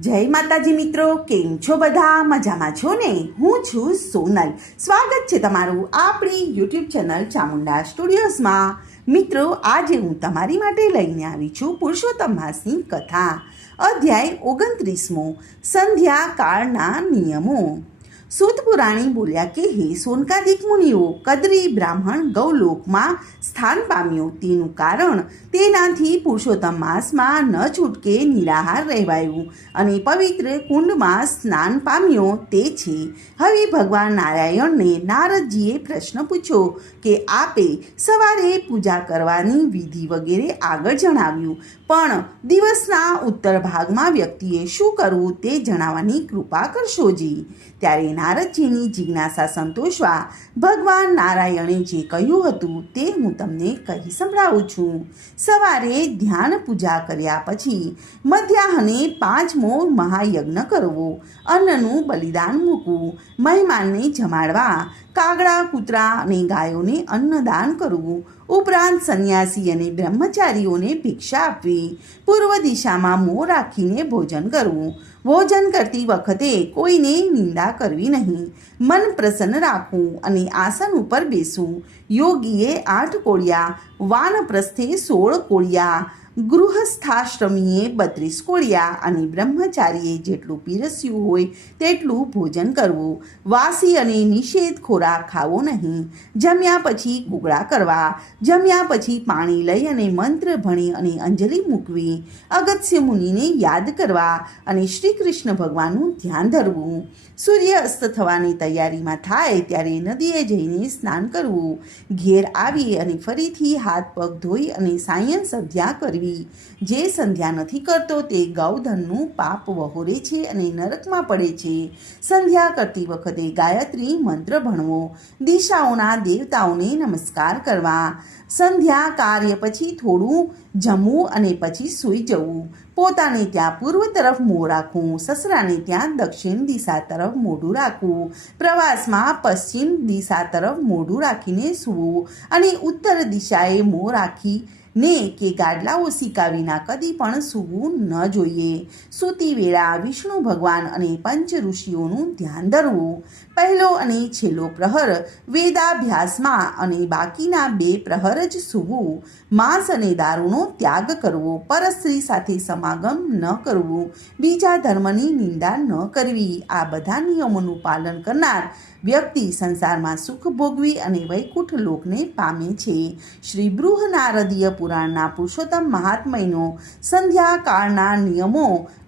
જય માતાજી મિત્રો, કેમ છો બધા? મજામાં છો ને? હું છું સોનલ. સ્વાગત છે તમારું આપણી યુટ્યુબ ચેનલ ચામુંડા સ્ટુડિયોઝમાં. મિત્રો, આજે હું તમારી માટે લઈને આવી છું પુરુષોત્તમ માસની કથા, અધ્યાય 29મો, સંધ્યા કાળના નિયમો. સૂત પુરાણી બોલ્યા કે હે સોનકાદિક મુનિઓ, કદરી બ્રાહ્મણ ગૌલોકમાં સ્થાન પામ્યો તેનું કારણ તેનાથી પુરુષોત્તમ માસમાં ન છૂટકે નિરાહાર રહેવાયું અને પવિત્ર કુંડમાં સ્નાન પામ્યો તે છે. હવે ભગવાન નારાયણને નારદજીએ પ્રશ્ન પૂછ્યો કે આપે સવારે પૂજા કરવાની વિધિ વગેરે આગળ જણાવ્યું, પણ દિવસના ઉત્તર ભાગમાં વ્યક્તિએ શું કરવું તે જણાવવાની કૃપા કરશોજી. ત્યારે નારદજીની જિજ્ઞાસા સંતોષવા ભગવાન નારાયણે જે કહ્યું હતું તે હું તમને કહી સંભળાવું છું. સવારે ધ્યાન પૂજા કર્યા પછી મધ્યાહને 5મો મહાયજ્ઞ કરવો, અન્નનું બલિદાન મૂકવું, મહેમાનને જમાડવા, કાગડા કૂતરા અને ગાયોને અન્નદાન કરવું, ઉપરાંત સંન્યાસી અને બ્રહ્મચારીઓને ભિક્ષા આપવી, પૂર્વ દિશામાં મોં રાખીને ભોજન કરવું, ભોજન કરતી વખતે કોઈને નિંદા કરવી નહીં, મન પ્રસન્ન રાખવું અને આસન ઉપર બેસવું. યોગીએ 8 કોળિયા, વાનપ્રસ્થે 16 કોળિયા, ગૃહસ્થાશ્રમીએ 32 કોળિયા અને બ્રહ્મચારીએ જેટલું પીરસ્યું હોય તેટલું ભોજન કરવું. વાસી અને નિષેધ ખોરાક ખાવો નહીં. જમ્યા પછી કુગળા કરવા, જમ્યા પછી પાણી લઈ અને મંત્ર ભણી અને અંજલિ મૂકવી, અગત્ય મુનિને યાદ કરવા અને શ્રી કૃષ્ણ ભગવાનનું ધ્યાન ધરવું. સૂર્ય અસ્ત થવાની તૈયારીમાં થાય ત્યારે નદીએ જઈને સ્નાન કરવું. ઘેર આવી અને ફરીથી હાથ પગ ધોઈ અને સાયં સંધ્યા કરવી. જે સંધ્યા નથી કરતો તે ગૌધનનું પાપ વહોરે છે અને નરકમાં પડે છે. સંધ્યા કરતી વખતે ગાયત્રી મંત્ર ભણવો, દિશાઓના દેવતાઓને નમસ્કાર કરવા, સંધ્યા કાર્ય પછી થોડું જમવું અને પછી સૂઈ જવું. પોતાને ત્યાં પૂર્વ તરફ મોં રાખવું, સસરાને ત્યાં દક્ષિણ દિશા તરફ મોઢું રાખવું, પ્રવાસમાં પશ્ચિમ દિશા તરફ મોઢું રાખીને સૂવું અને ઉત્તર દિશાએ મોં રાખીને કે ગાડલાઓ સિક્કા વિના કદી પણ સૂવું ન જોઈએ. સૂતી વેળા વિષ્ણુ ભગવાન અને પંચ ઋષિઓનું ધ્યાન ધરવું. પહેલો અને છેલ્લો પ્રહર વેદાભ્યાસમાં અને બાકીના 2 પ્રહર જ સૂવું. માંસ અને દારૂનો ત્યાગ કરવો, પરસ્ત્રી સાથે સમાગમ ન કરવું, બીજા ધર્મની નિંદા ન કરવી. આ બધા નિયમોનું પાલન કરનાર વ્યક્તિ સંસારમાં સુખ ભોગવી અને વૈકુંઠ લોકને પામે છે. શ્રી બૃહનારદીય પુરાણના પુરુષોત્તમ મહાત્મયનો સંધ્યા કાળના નિયમો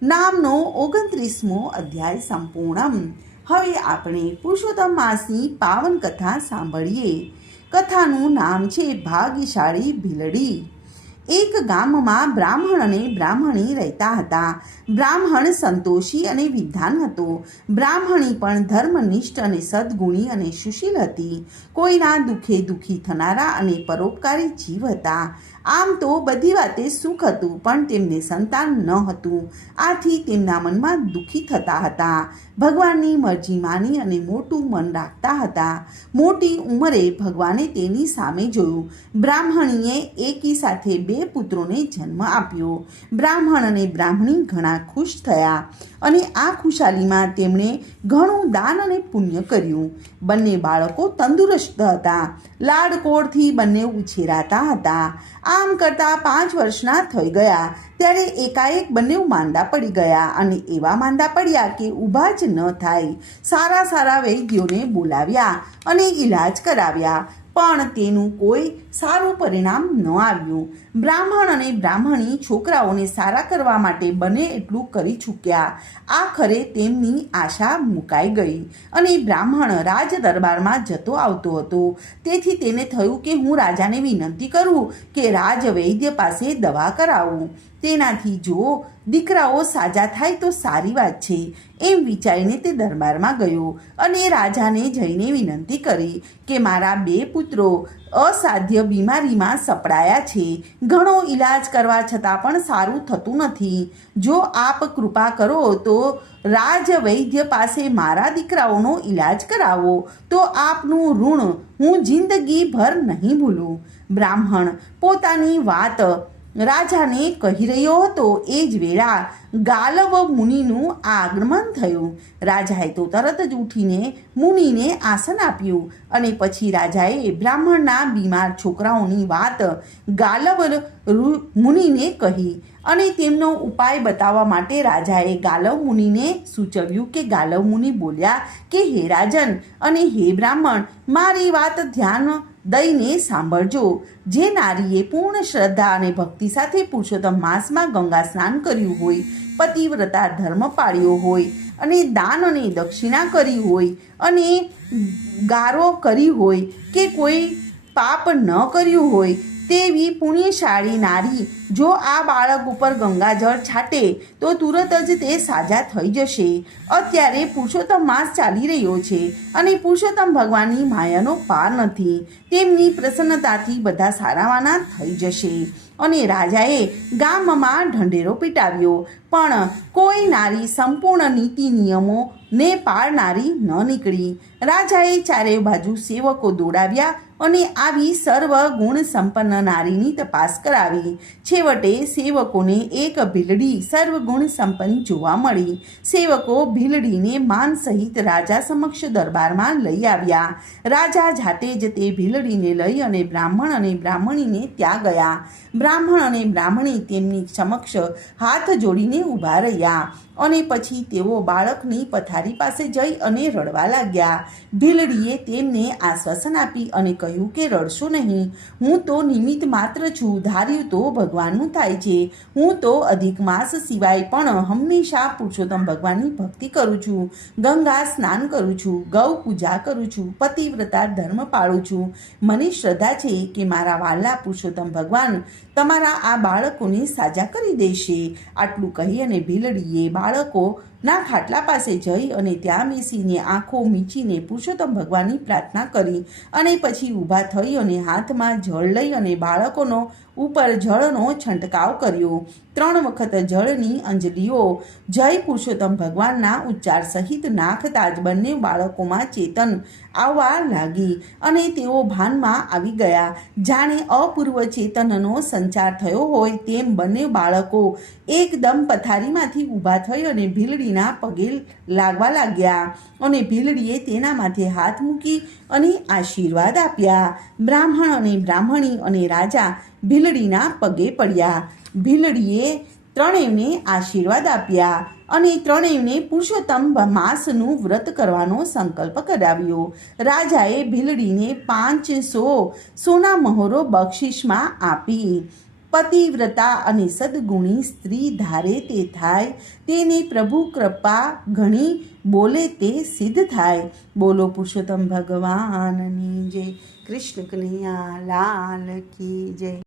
નામનો 29મો અધ્યાય સંપૂર્ણ. હવે આપણે પુરુષોત્તમ માસની પાવન કથા સાંભળીએ. કથાનું નામ છે ભાગ્યશાળી ભીલડી. એક ગામમાં બ્રાહ્મણ અને બ્રાહ્મણી રહેતા હતા. બ્રાહ્મણ સંતોષી અને વિદ્વાન હતો. બ્રાહ્મણી પણ ધર્મનિષ્ઠ અને સદ્ગુણી અને સુશીલ હતી. કોઈના દુઃખે દુઃખી થનારા અને પરોપકારી જીવ હતા. આમ તો બધી વાતે સુખ હતું, પણ તેમને સંતાન ન હતું. આથી તેમના મનમાં દુઃખી થતા હતા. ભગવાનની મરજી માની અને મોટું મન રાખતા હતા. મોટી ઉંમરે ભગવાને તેની સામે જોયું. બ્રાહ્મણીએ એકી સાથે 2 પુત્રોને જન્મ આપ્યો. બ્રાહ્મણ અને બ્રાહ્મણી ઘણા ખુશ થયા અને આ ખુશાલીમાં તેમણે ઘણું દાન અને પુણ્ય કર્યું. બંને બાળકો તંદુરસ્ત હતા. લાડકોડથી બંને ઉછેરાતા હતા. આમ કરતાં 5 વર્ષના થઈ ગયા ત્યારે એકાએક બંને માંદા પડી ગયા અને એવા માંદા પડ્યા કે ઊભા જ ન થાય. સારા સારા વૈદ્યોને બોલાવ્યા અને ઈલાજ કરાવ્યા, પણ તેનું કોઈ સારું પરિણામ ન આવ્યું. બ્રાહ્મણ અને બ્રાહ્મણી છોકરાઓને સારા કરવા માટે બને એટલું કરી ચૂક્યા. આખરે તેમની આશા મુકાઈ ગઈ અને બ્રાહ્મણ રાજ દરબારમાં જતો આવતો હતો. તેથી તેને થયું કે હું રાજાને વિનંતી કરું કે રાજવૈદ્ય પાસે દવા કરાવું. તેનાથી જો દીકરાઓ સાજા થાય તો સારી વાત છે, એમ વિચારીને તે દરબારમાં ગયો અને રાજાને જઈને વિનંતી કરી કે મારા 2 પુત્રો અસાધ્ય બીમારીમાં સપડાયા છે. ઘણો ઈલાજ કરવા છતાં પણ સારું થતું નથી. જો આપ કૃપા કરો તો રાજવૈદ્ય પાસે મારા દીકરાઓનો ઈલાજ કરાવો તો આપનું ઋણ હું જિંદગીભર નહીં ભૂલું. બ્રાહ્મણ પોતાની વાત રાજાને કહી રહ્યો હતો એ જ વેળા ગાલવ મુનિનું આગમન થયું. રાજાએ તો તરત જ ઉઠીને મુનિને આસન આપ્યું અને પછી રાજાએ બ્રાહ્મણના બીમાર છોકરાઓની વાત ગાલવ મુનિને કહી અને તેમનો ઉપાય બતાવવા માટે રાજાએ ગાલવ મુનિને સૂચવ્યું કે ગાલવ મુનિ બોલ્યા કે હે રાજન અને હે બ્રાહ્મણ, મારી વાત ધ્યાન દઈને સાંભળજો. જે નારીએ પૂર્ણ શ્રદ્ધા અને ભક્તિ સાથે પુરુષોત્તમ માસમાં ગંગા સ્નાન કર્યું હોય, પતિવ્રતા ધર્મ પાળ્યો હોય અને દાન અને દક્ષિણા કરી હોય અને ગારો કરી હોય કે કોઈ પાપ ન કર્યું હોય તેવી પુણ્યશાળી નારી જો આ બાળક ઉપર ગંગાજળ છાંટે તો તુરત જ તે સાજા થઈ જશે. અત્યારે પુરુષોત્તમ માસ ચાલી રહ્યો છે અને પુરુષોત્તમ ભગવાનની માયાનો પાર નથી. તેમની પ્રસન્નતાથી બધા સારાવાના થઈ જશે. અને રાજાએ ગામમાં ઢંઢેરો પીટાવ્યો, પણ કોઈ નારી સંપૂર્ણ નીતિ નિયમોને પાળનારી ન નીકળી. રાજાએ ચારે બાજુ સેવકો દોડાવ્યા અને આવી સર્વ ગુણ સંપન્ન નારીની તપાસ કરાવી. છેવટે સેવકોને એક ભીલડી સર્વગુણ સંપન્ન જોવા મળી. સેવકો ભીલડીને માન સહિત રાજા સમક્ષ દરબારમાં લઈ આવ્યા. રાજા જાતે જ તે ભીલડીને લઈ અને બ્રાહ્મણ અને બ્રાહ્મણીને ત્યાં ગયા. બ્રાહ્મણ અને બ્રાહ્મણી તેમની સમક્ષ હાથ જોડીને ઊભા રહ્યા અને પછી તેઓ બાળકની પથારી પાસે જઈ અને રડવા લાગ્યા. ભીલડીએ તેમને આશ્વાસન આપી અને કહ્યું કે રડશો નહીં, હું તો નિમિત્ત માત્ર છું, ધાર્યું તો ભગવાનનું થાય છે. હું તો અધિક માસ સિવાય પણ હંમેશા પુરુષોત્તમ ભગવાનની ભક્તિ કરું છું, ગંગા સ્નાન કરું છું, ગૌ પૂજા કરું છું, પતિવ્રતા ધર્મ પાળું છું. મને શ્રદ્ધા છે કે મારા વાલા પુરુષોત્તમ ભગવાન તમારા આ બાળકોને સાજા કરી દેશે. આટલું કહી અને ભીલડીએ બાળકોના ખાટલા પાસે જઈ અને ત્યાં બેસીને આંખો મીચીને પુરુષોત્તમ ભગવાનની પ્રાર્થના કરી અને પછી ઊભા થઈ અને હાથમાં જળ લઈ અને બાળકોનો ઉપર જળનો છંટકાવ કર્યો. 3 વખત જળની અંજલીઓ જય પુરુષોત્તમ ભગવાનના ઉચ્ચાર સહિત નાખતા જ બંને બાળકોમાં ચેતન આવવા લાગી અને તેઓ ભાનમાં આવી ગયા. જાણે અપૂર્વ ચેતનનો સંચાર થયો હોય તેમ બંને બાળકો એકદમ પથારીમાંથી ઊભા થઈ અને ભીલડીના પગે લાગવા લાગ્યા અને ભીલડીએ તેના માથે હાથ મૂકી અને આશીર્વાદ આપ્યા. બ્રાહ્મણ અને બ્રાહ્મણી અને રાજા ભીલડીના પગે પડ્યા. ભીલડીએ ત્રણેયને આશીર્વાદ આપ્યા અને ત્રણેયને પુરુષોત્તમ માસનું વ્રત કરવાનો સંકલ્પ કરાવ્યો. રાજાએ ભીલડીને 500 સોના મહોરો બક્ષિસમાં આપી. પતિવ્રતા અને સદગુણી સ્ત્રી ધારે તે થાય, તેની પ્રભુ કૃપા ઘણી બોલે તે સિદ્ધ થાય. બોલો પુરુષોત્તમ ભગવાનની જય. કૃષ્ણ કનૈયા લાલ કી જય.